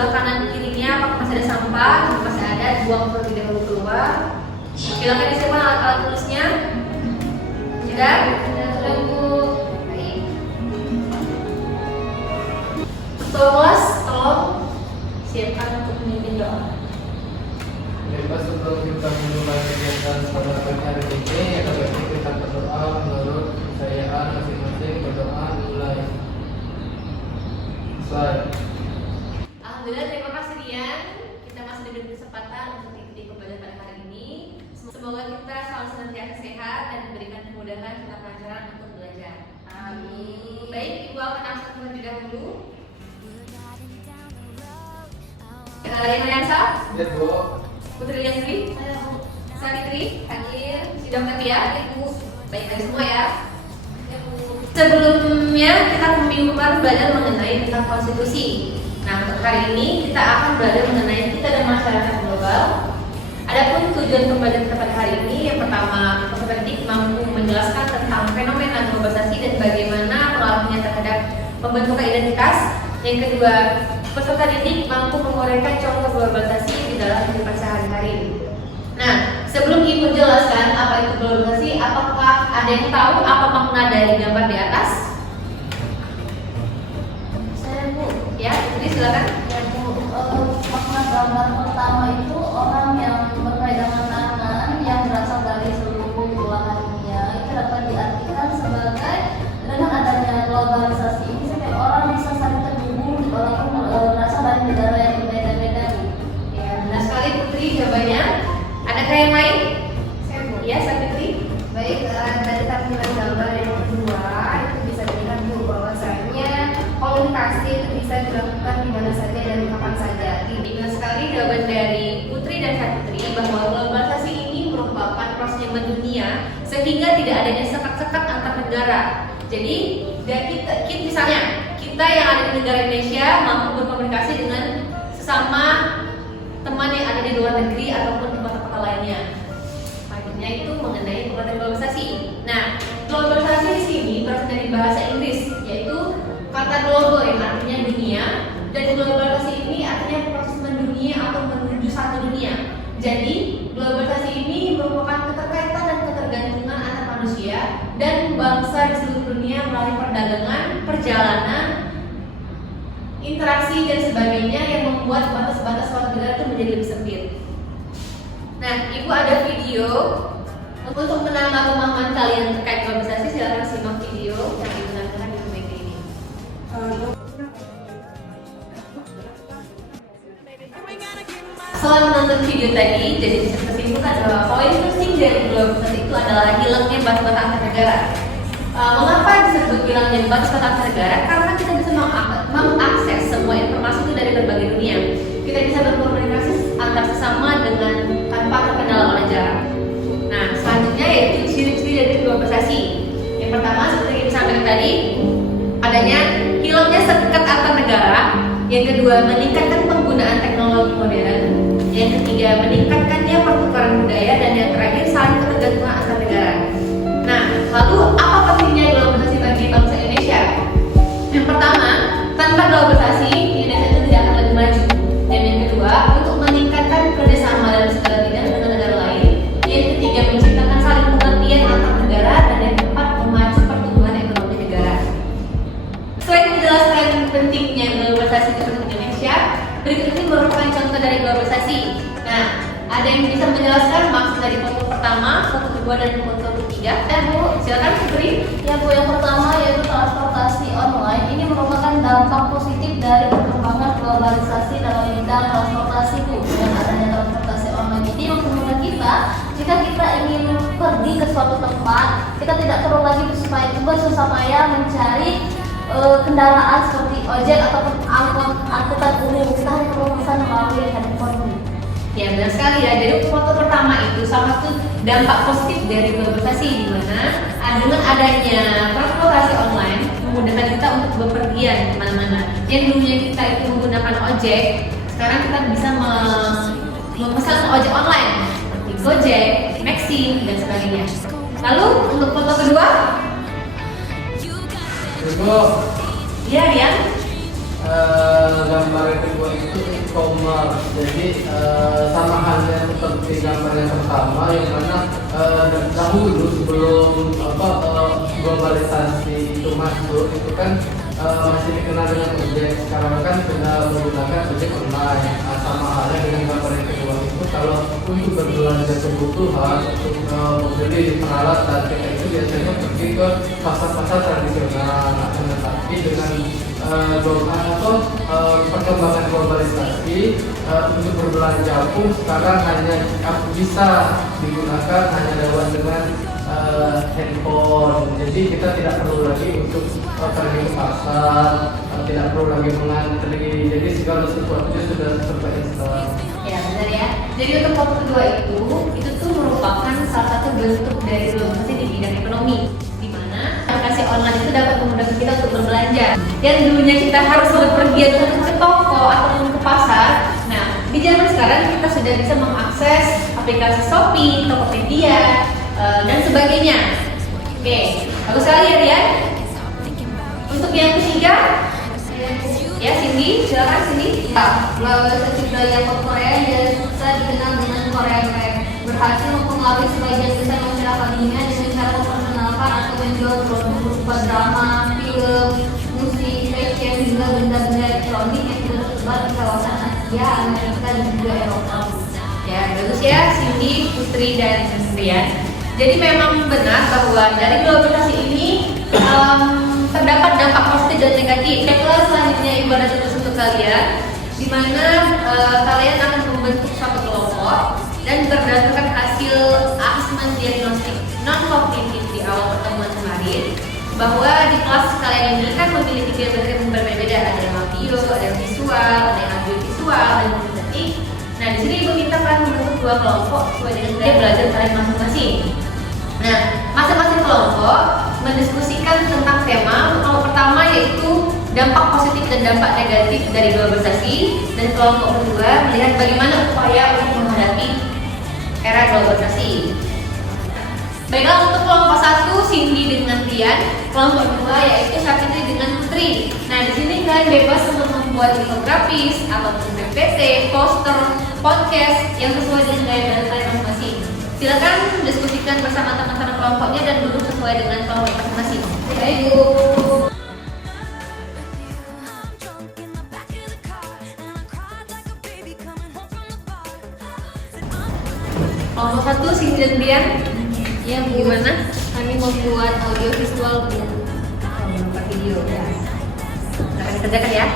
sebelah kanan kirinya apakah masih ada sampah? Jika masih ada, buang terlebih dahulu keluar. Silakan disimpan alat-alat tulisnya. Sudah? Sudah Bu. Baik. Ketua kelas, tolong siapkan untuk memimpin doa. Baik, sebelum kita memulai kegiatan pada pagi hari ini, ada baiknya kita berdoa menurut kepercayaan masing-masing. Berdoa mulai. Alhamdulillah, terima kasih Rian. Kita masih diberi kesempatan untuk mengikuti pembelajaran pada hari ini. Semoga kita selalu senantiasa sehat dan diberikan kemudahan serta kelancaran untuk belajar. Amin. Baik, Ibu akan langsung terlebih dahulu. Rian Mariansa, Ya Bu. Putri Yasri, Savitri, hadir. Sidang ya, Ibu. Baik dari semua ya. Sebelumnya kita minggu kemarin belajar mengenai tentang konstitusi. Nah, untuk hari ini kita akan belajar mengenai kita dan masyarakat global. Adapun tujuan pembelajaran kita pada hari ini, yang pertama, peserta didik mampu menjelaskan tentang fenomena globalisasi dan bagaimana pengaruhnya terhadap pembentukan identitas. Yang kedua, peserta didik mampu menguraikan contoh globalisasi di dalam kehidupan sehari-hari. Nah, sebelum Ibu jelaskan apa itu globalisasi, apakah ada yang tahu apa makna dari gambar di atas? Saya Bu. Ya, jadi silakan. Ya Bu, makna gambar pertama itu orang yang berpegangan tangan yang berasal dari seluruh belahan dunia itu dapat diartikan sebagai dengan adanya globalisasi ini setiap orang bisa saling terhubung walaupun berasal dari negara yang berbeda-beda. Ya, benar sekali Putri jawabannya. Adakah yang lain? Saya Bu. Ya, Savitri. Baik, dari tampilan gambar yang kedua itu bisa dilihat Bu bahwasanya komunikasi itu bisa dilakukan di mana saja dan kapan saja. Benar sekali jawaban dari Putri dan Savitri bahwa globalisasi ini merupakan proses yang mendunia sehingga tidak adanya sekat-sekat antar negara. Jadi, dan kita misalnya kita yang ada di negara Indonesia mampu berkomunikasi dengan sesama teman yang ada di luar negeri ataupun di kota-kota lainnya. Makanya itu mengenai pengertian globalisasi. Nah, globalisasi di sini berasal dari bahasa Inggris, yaitu kata global yang artinya dunia, dan globalisasi ini artinya proses mendunia atau menuju satu dunia. Jadi, globalisasi ini merupakan keterkaitan dan ketergantungan antar manusia dan bangsa di seluruh dunia melalui perdagangan, perjalanan, interaksi dan sebagainya yang membuat batas-batas suatu negara itu menjadi lebih sempit. Nah, Ibu ada video untuk menambah pemahaman kalian terkait globalisasi. Silakan simak video yang digunakan di video ini. Setelah menonton video tadi, jadi bisa tersimpulkan bahwa poin penting dari globalisasi itu adalah hilangnya batas-batas antar negara. Mengapa disebut hilangnya batas-batas antar negara? Karena kita bisa mengakses semua informasi itu dari berbagai dunia. Kita bisa berkomunikasi antar sesama dengan tanpa terkendala oleh jarak. Nah, selanjutnya yaitu ciri-ciri dari globalisasi. Yang pertama, seperti yang disampaikan tadi, adanya hilangnya sekat antar negara. Yang kedua, meningkatkan penggunaan teknologi modern. Yang ketiga, meningkatkannya pertukaran budaya. Dan yang terakhir, saling ketergantungan antar negara. Nah, lalu apa pentingnya globalisasi bagi bangsa Indonesia? Yang pertama, tanpa globalisasi, Indonesia itu tidak akan lebih maju. Dan yang kedua, untuk meningkatkan kerjasama dalam segala bidang dengan negara lain. Yang ketiga, menciptakan saling pengertian antar negara. Dan yang keempat, memacu pertumbuhan ekonomi negara. Selain menjelaskan pentingnya globalisasi di Indonesia, berikut ini merupakan contoh dari globalisasi. Nah, ada yang bisa menjelaskan maksud dari foto pertama, foto kedua, dan foto ketiga? Bu, silakan Putri. Ya Bu, yang pertama yaitu transportasi online. Ini merupakan dampak positif dari perkembangan globalisasi dalam bidang transportasi Bu. Dengan adanya transportasi online ini memudahkan kita jika kita ingin pergi ke suatu tempat, kita tidak perlu lagi bersusah payah mencari kendaraan seperti ojek ataupun angkutan umum. Kita hanya perlu pesan melalui handphone. Ya, benar sekali ya. Jadi foto pertama itu salah satu dampak positif dari globalisasi, di mana dengan adanya transportasi online memudahkan kita untuk bepergian kemana-mana. Yang dulunya kita itu menggunakan ojek, sekarang kita bisa memesan ojek online seperti Gojek, Maxim, dan sebagainya. Lalu untuk foto kedua, Ibu, ya Rian. gambar yang kedua itu e-commerce. Jadi sama halnya seperti gambar yang pertama, yang mana dahulu sebelum globalisasi itu masuk, itu kan masih dikenal dengan ojek. Sekarang kan sudah menggunakan ojek online. Sama halnya dengan gambar yang kedua itu, kalau untuk berbelanja kebutuhan, untuk membeli peralatan, kita itu biasanya pergi ke pasar-pasar tradisional. Tetapi dengan perkembangan globalisasi, untuk berbelanja pun sekarang hanya bisa digunakan hanya lewat dengan handphone. Jadi kita tidak perlu lagi untuk pergi ke pasar, tidak perlu lagi mengantri. Jadi segala sesuatunya sudah serba instan. Ya benar ya. Jadi untuk kelompok kedua itu tuh merupakan salah satu bentuk dari globalisasi di bidang ekonomi, di mana aplikasi online itu dapat memudahkan kita untuk berbelanja. Yang dulunya kita harus berpergian ke toko ataupun ke pasar. Nah, di zaman sekarang kita sudah bisa mengakses aplikasi Shopee, Tokopedia, dan sebagainya. Oke, bagus sekali ya Rian. Untuk yang ketiga, ya Cindy, silakan Cindy. Globalisasi budaya Korea yang sukses dikenal dengan Korea Rap berhasil mempengaruhi sebagian besar masyarakat dunia dengan cara memperkenalkan atau menjual produk berupa drama, film, musik, fashion, hingga benda-benda elektronik yang sudah tersebar di kawasan Asia, Amerika, dan juga Eropa. Ya, bagus ya Cindy, Putri, dan Rian. Jadi memang benar bahwa dari globalisasi ini terdapat dampak positif dan negatif. Kelas selanjutnya ibadah tugas untuk kalian, di mana kalian akan membentuk suatu kelompok dan berdasarkan hasil assessment diagnostik non-kognitif di awal pertemuan kemarin, bahwa di kelas kalian ini kan memiliki kegiatan yang berbeda-beda, ada yang audio, ada yang visual, ada yang audio visual, dan kinetik. Nah, di sini ibu minta kalian membentuk dua kelompok sesuai dengan gaya belajar kalian masing-masing. Nah, masing-masing kelompok mendiskusikan tentang tema. Kelompok pertama yaitu dampak positif dan dampak negatif dari globalisasi, dan kelompok kedua melihat bagaimana upaya untuk menghadapi era globalisasi. Baiklah, untuk kelompok satu Cindy dengan Rian, kelompok dua yaitu Sapitri dengan Putri. Nah, di sini kalian bebas untuk membuat infografis ataupun PPT, poster, podcast yang sesuai dengan gaya belajar kalian masing-masing. Silakan diskusikan bersama teman-teman kelompoknya dan duduk sesuai dengan kelompok masing-masing. Baik, Bu. Kelompok satu Cindy dan Rian. Ya, Bu. Gimana? Kami membuat audio visual, Bu. Membuat video. Ya. Akan dikerjakan ya.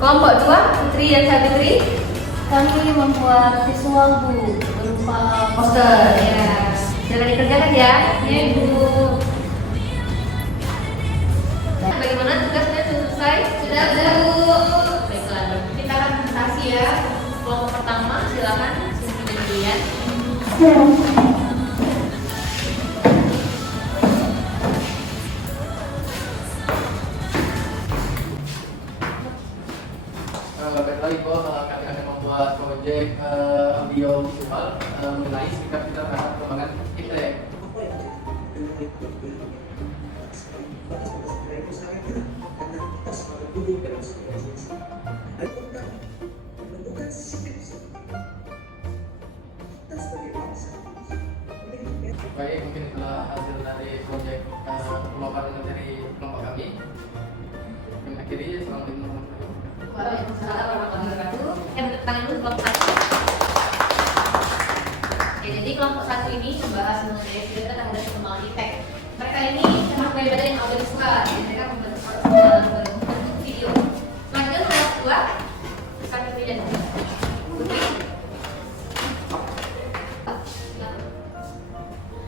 Kelompok dua Putri dan Savitri. Kami membuat visual, Bu, berupa Poster. Ya. Silakan dikerjakan ya. Ya, Bu. Bagaimana tugasnya sudah selesai? Sudah, Bu. Baiklah, kita akan presentasi ya. Kelompok pertama, silakan Cindy dan Rian. Baik lagi kok, kami akan membuat proyek audio visual mengenai sikap kita terhadap perkembangan internet. Baik, mungkin itulah hasil dari proyek pengembangan dari kelompok kami. Mengakhiri, assalamualaikum warahmatullahi wabarakatuh. Waalaikumsalam warahmatullahi wabarakatuh. Yang tangan dulu kelompok satu. Oke, jadi kelompok satu ini membahas mengenai filter terhadap perkembangan IPTEK. Mereka ini sangat berbeda dengan audio visual. Jadi mereka membentuk video. Selanjutnya kelompok dua, kami pilih.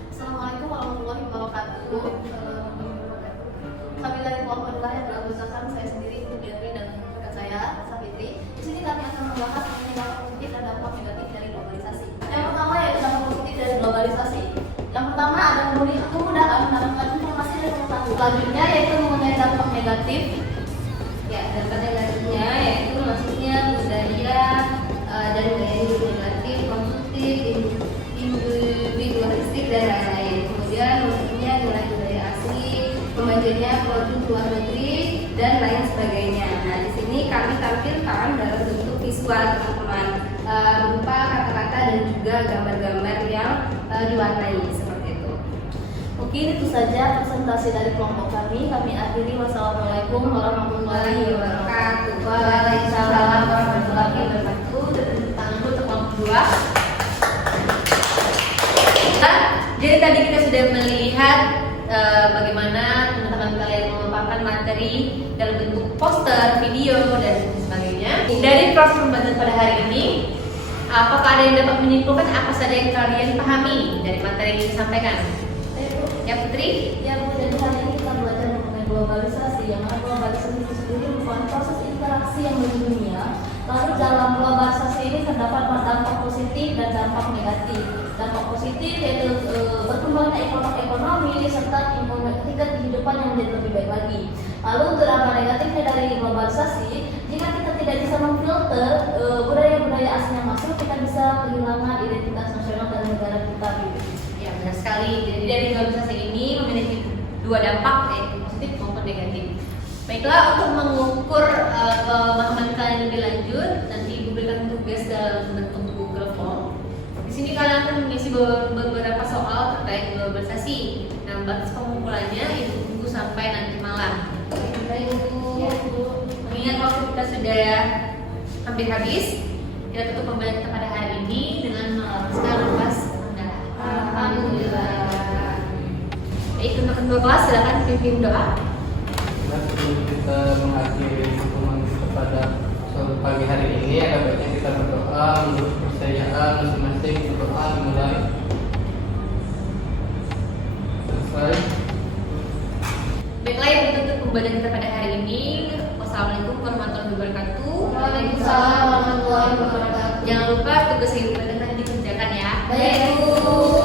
Assalamualaikum warahmatullahi wabarakatuh. Kami dari kelompok kedua yang berasaskan saya sendiri, Putri dan rekan saya, Savitri. Di sini kami akan membahas mengenai dampak positif dan dampak negatif dari globalisasi. Yang pertama yaitu dampak positif dari globalisasi. Yang pertama ada kemudahan mendapatkan informasi dan pengetahuan. Selanjutnya yaitu mengenai dampak negatif. Ya, dampak negatifnya yaitu maksudnya budaya dari budaya hidup negatif, konsumtif, individualistik dan lain-lain. Kemudian maksudnya nilai budaya asli, pembagiannya produk luar negeri dan lain sebagainya. Nah, di sini kami tampilkan dalam bentuk visual teman-teman, berupa kata-kata dan juga gambar-gambar yang diwarnai seperti itu. Mungkin itu saja presentasi dari kelompok kami. Kami akhiri. Wassalamualaikum warahmatullahi wabarakatuh. Waalaikumsalam warahmatullahi wabarakatuh. Tepuk tangan dulu untuk kelompok 2. Jadi tadi kita sudah melihat bagaimana teman-teman kalian memaparkan materi dalam bentuk poster, video, dan sebagainya. Dari proses pembahasan pada hari ini, apakah ada yang dapat menyimpulkan apa saja yang kalian pahami dari materi yang disampaikan? Ya Putri? Ya Bu, jadi hari ini kita belajar mengenai globalisasi. Yang mana globalisasi itu sendiri merupakan proses interaksi yang mendunia. Lalu dalam globalisasi ini terdapat dampak positif dan dampak negatif. Dampak positif yaitu berkembangnya ekonomi serta tingkat kehidupan yang menjadi lebih baik lagi. Lalu dampak negatifnya dari globalisasi, jika kita tidak bisa memfilter budaya-budaya asing yang masuk, kita bisa kehilangan identitas nasional dan negara kita. Ya benar sekali. Jadi dari globalisasi ini memiliki dua dampak, yaitu positif maupun negatif. Baiklah, untuk mengukur pemahaman kalian lebih lanjut, nanti Ibu berikan tugas dalam bentuk Google Form. Di sini kalian akan mengisi beberapa soal terkait globalisasi. Nah, batas pengumpulannya Ibu tunggu sampai nanti malam. Baik Bu. Ya. Mengingat waktu kita sudah hampir habis, kita tutup pembelajaran kita pada hari ini dengan melapaskan lepas anggaran. Alhamdulillah. Baik, untuk kedua kelas silakan pimpin doa. Nah, sebelum kita mengakhiri pertemuan kita pada sore pagi hari ini, ada baiknya kita berdoa menurut kepercayaan masing-masing. Berdoa dimulai. Selesai. Baiklah, yang ditutup pembelajaran kita pada hari ini. Wassalamualaikum warahmatullahi wabarakatuh. Waalaikumsalam warahmatullahi wabarakatuh. Jangan lupa tugas yang dikerjakan ya. Baik Bu.